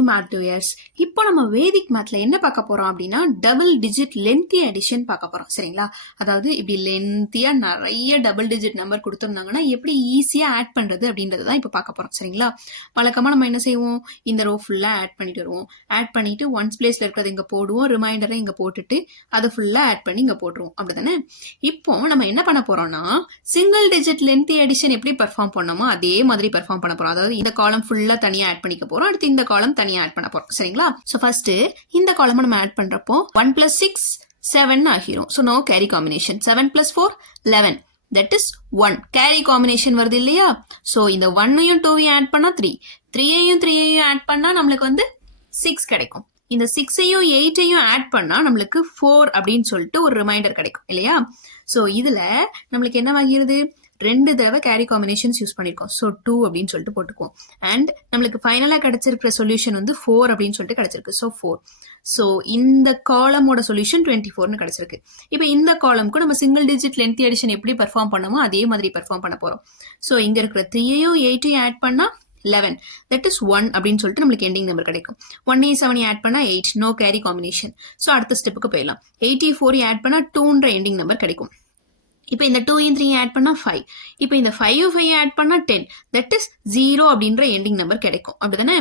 to Math Doers. இப்போ நம்ம வேதிக் மேத்ல என்ன பார்க்க போறோம் அப்படின்னா டபுள் டிஜிட் லென்த்தி அடிஷன் பார்க்க போறோம். சரிங்களா? அதாவது இப்படி லென்த்தியா நிறைய டபுள் டிஜிட் நம்பர் கொடுத்துருந்தாங்கன்னா எப்படி ஈஸியா ஆட் பண்றது அப்படின்றது தான் இப்போ பார்க்க போறோம். சரிங்களா? வழக்கமா நம்ம என்ன செய்வோம், இந்த ரோ ஃபுல்லா ஆட் பண்ணிட்டு வருவோம். ஆட் பண்ணிட்டு ஒன்ஸ் பிளேஸ்ல இருக்கிறது இங்க போடுவோம், ரிமைண்டரை இங்க போட்டுட்டு அதை ஃபுல்லா ஆட் பண்ணி இங்க போட்டுருவோம். அப்படிதானே? இப்போ நம்ம என்ன பண்ண போறோம்னா சிங்கிள் டிஜிட் லென்த்தி அடிஷன் எப்படி பெர்ஃபார்ம் பண்ணோமோ அதே மாதிரி பெர்ஃபார்ம் பண்ண போறோம். அதாவது இந்த காலம் ஃபுல்லா தனியா ஆட் பண்ணிக்க போறோம், அடுத்து இந்த காலம் தனியா ஆட் பண்ண போறோம். சரிங்களா? சோ ஃபர்ஸ்ட் இந்த காலம் நம்ம ஆட் பண்றப்போ 1 + 6 7 ஆகிரும். So no carry combination. 7 + 4 11. that is 1. Carry combination வருது இல்லையா? சோ இந்த 1ஐயும் 2ஐயும் ஆட் பண்ணா 3, 3ஐயும் 3ஐயும் ஆட் பண்ணா நம்மளுக்கு வந்து 6 கிடைக்கும். இந்த 6ஐயும் 8ஐயும் ஆட் பண்ணா நம்மளுக்கு 4 அப்படின்னு சொல்லிட்டு ஒரு ரிமைண்டர் கிடைக்கும் இல்லையா? சோ இதுல நம்மளுக்கு என்ன ஆகிறது, 2 தடவை கேரி காம்பினேஷன்ஸ் யூஸ் பண்ணிருக்கோம். ஸோ 2 அப்படின்னு சொல்லிட்டு போட்டுக்குவோம். அண்ட் நம்மளுக்கு ஃபைனலா கிடைச்சிருக்கிற சொல்யூஷன் வந்து 4 அப்படின்னு சொல்லிட்டு கிடைச்சிருக்கு. ஸோ 4. ஸோ இந்த காலமோட சொல்யூஷன் 24னு கிடைச்சிருக்கு. இப்போ இந்த காலம்க்கு நம்ம சிங்கிள் டிஜிட் லென்த்தி அடிஷன் எப்படி பெர்ஃபார்ம் பண்ணமோ அதே மாதிரி பெர்ஃபார்ம் பண்ண போறோம். ஸோ இங்க இருக்கிற 3ஐயும் 8ஐயும் ஆட் பண்ணா 11. that is 1 அப்படின்னு சொல்லிட்டு நம்மளுக்கு எண்டிங் நம்பர் கிடைக்கும். 1ஐயும் 7ஐயும் ஆட் பண்ணா 8. No carry combination. ஸோ அடுத்த ஸ்டெப்புக்கு போயிடலாம். 84ஐயும் ஆட் பண்ணா 2ன்ற எண்டிங் நம்பர் கிடைக்கும். இப்போ இந்த 2ஐயும் 3ஐயும் ஆட் பண்ணா 5. இப்போ இந்த 5ஐயும் 5ஐயும் ஆட் பண்ணா 10. that is 0 அப்படின்ற எண்டிங் நம்பர் கிடைக்கும். அப்படிதானே?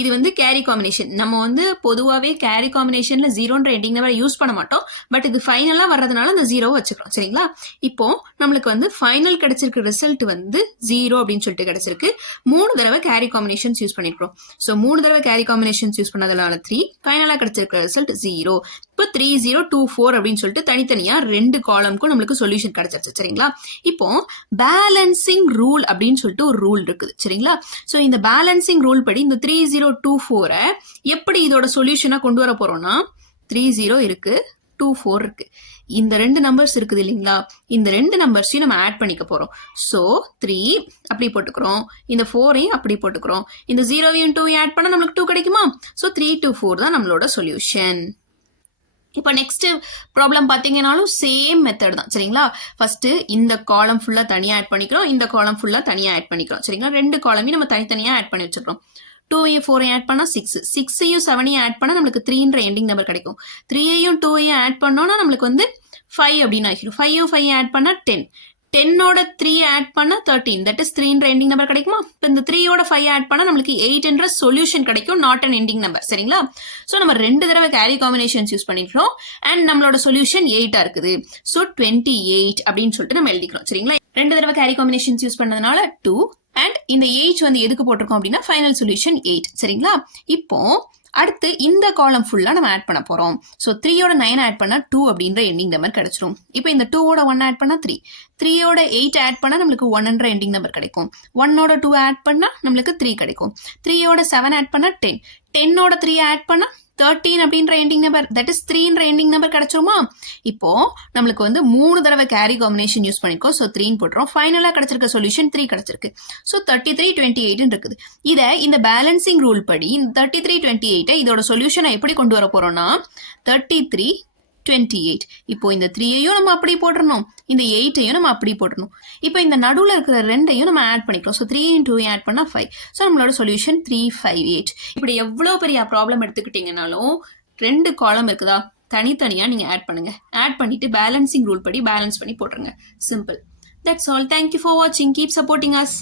இது வந்து கேரி காம்பினேஷன். நம்ம வந்து பொதுவாகவே கேரி காம்பினேஷன்ல 0ன்ற எண்டிங் நம்பர் யூஸ் பண்ண மாட்டோம். பட் இது ஃபைனலா வர்றதுனால அந்த 0 வச்சுக்கிறோம். சரிங்களா? இப்போ நம்மளுக்கு வந்து ஃபைனல் கிடைச்சிருக்க ரிசல்ட் வந்து 0 அப்படின்னு சொல்லிட்டு கிடைச்சிருக்கு. 3 தடவை கேரி காம்பினேஷன்ஸ் யூஸ் பண்ணிருக்கோம். ஸோ 3 தடவை கேரி காம்பினேஷன்ஸ் யூஸ் பண்ணதுனால 3, ஃபைனலா கிடைச்சிருக்க ரிசல்ட் 0. இப்போ 3 0 2 4 அப்படின்னு சொல்லிட்டு தனித்தனியா 2 காலம்க்கும் நம்மளுக்கு சொல்யூஷன் கிடைச்சிருச்சு. சரிங்களா? இப்போ பேலன்சிங் ரூல் அப்படின்னு சொல்லிட்டு ஒரு ரூல் இருக்குது. சரிங்களா? சோ இந்த பேலன்சிங் ரூல் படி இந்த 3 0 2 4 எப்படி இதோட சொல்யூஷனா கொண்டு வர போறோம்னா 3 0 இருக்கு, 2 4 இருக்கு. இந்த 2 நம்பர்ஸ் இருக்குது இல்லைங்களா? இந்த 2 நம்பர்ஸையும் நம்ம ஆட் பண்ணிக்க போறோம். சோ 3 அப்படி போட்டுக்கிறோம், இந்த 4ஐயும் அப்படி போட்டுக்கிறோம். இந்த 0ஐயும் 2ஐயும் ஆட் பண்ணா நம்மளுக்கு 2 கிடைக்குமா? சோ 3 2 4 தான் நம்மளோட சொல்யூஷன். இப்போ நெக்ஸ்ட் ப்ராப்ளம் பார்த்தீங்கன்னாலும் சேம் மெத்தட் தான். சரிங்களா? ஃபர்ஸ்ட் இந்த காலம் ஃபுல்லா தனியா ஆட் பண்ணிக்கிறோம், இந்த காலம் ஃபுல்லா தனியா ஆட் பண்ணிக்கிறோம். சரிங்களா? 2 காலமையும் நம்ம தனித்தனியா ஆட் பண்ணி வச்சிருக்கோம். 2ஐயும் 4ஐயும் ஆட் பண்ணா 6, 6ஐயும் 7ஐயும் ஆட் பண்ணா நம்மளுக்கு 3ன்ற எண்டிங் நம்பர் கிடைக்கும். 3ஐயும் 2ஐயும் ஆட் பண்ணோம்னா நம்மளுக்கு வந்து 5 அப்படின்னு ஆகிடும். 5ஐயும் 5ஐயும் ஆட் பண்ணா 10. 10ஓட 3 ஆட் பண்ணா 13. that is 3ன்ற எண்டிங் நம்பர் கிடைக்குமா? இப்போ இந்த 3ஓட 5 ஆட் பண்ணா நம்மளுக்கு 8ன்ற சொல்யூஷன் கிடைக்கும், நாட் அன் எண்டிங் நம்பர். சரிங்களா? சோ நம்ம 2 தடவை கேரி காம்பினேஷன்ஸ் யூஸ் பண்ணிக்கிறோம் அண்ட் நம்மளோட சொல்யூஷன் 8 இருக்குது. சோ 28 அப்படின்னு சொல்லிட்டு நம்ம எழுதிக்கிறோம். சரிங்களா? 2 தடவை கேரி காம்பினேஷன்ஸ் யூஸ் பண்ணதுனால 2 அண்ட் இந்த 8 வந்து எதுக்கு போட்டிருக்கோம் அப்படின்னா ஃபைனல் சொல்யூஷன் 8. சரிங்களா? இப்போ அடுத்து இந்த காலம் ஃபுல்லா நம்ம ஆட் பண்ண போறோம். சோ 3ஓட 9 ஆட் பண்ணா 2 அப்படின்ற எண்டிங் நம்பர் கிடைச்சிரும். இப்போ இந்த 2ஓட 1 ஆட் பண்ணா 3, 3ஓட 8 ஆட் பண்ணா நம்மளுக்கு 1ன்ற எண்டிங் நம்பர் கிடைக்கும். 1ஓட 2 ஆட் பண்ணா நம்மளுக்கு 3 கிடைக்கும். 3ஓட 7 ஆட் பண்ணா 10, 10ஓட 3 ஆட் பண்ணா 13 அப்படின்ற எண்டிங் நம்பர், that is 3ன்ற எண்டிங் நம்பர் கிடைச்சிருமா? இப்போ நம்மளுக்கு வந்து 3 தடவை கேரி காம்பினேஷன் யூஸ் பண்ணிருக்கோம். சோ 3 போட்டுறோம். ஃபைனலா கிடைச்சிருக்க சொல்யூஷன் 3 கிடைச்சிருக்கு. சோ 33 28 இருக்குது. இத இந்த பேலன்சிங் ரூல் படி இந்த 33 28 இதோட சொல்யூஷனை எப்படி கொண்டு வர போறோம்னா 33 28. இப்போ இந்த 3ஐயும் நம்ம அப்படி போட்டுறணும், இந்த 8ஐயும் நம்ம அப்படி போட்டுறணும். இப்போ இந்த நடுவுல இருக்கிற 2ஐயும் நம்ம ஆட் பண்ணிக்கிறோம். ஸோ 3 × 2 ஆட் பண்ணா 5. ஸோ நம்மளோட சொல்யூஷன் 358. இப்படி எவ்வளோ பெரிய ப்ராப்ளம் எடுத்துக்கிட்டீங்கன்னாலும் 2 காலம் இருக்குதா, தனித்தனியா நீங்க ஆட் பண்ணுங்க. ஆட் பண்ணிட்டு பேலன்சிங் ரூல் படி பேலன்ஸ் பண்ணி போட்டுருங்க. Simple. That's all. Thank you for வாட்சிங். Keep supporting as.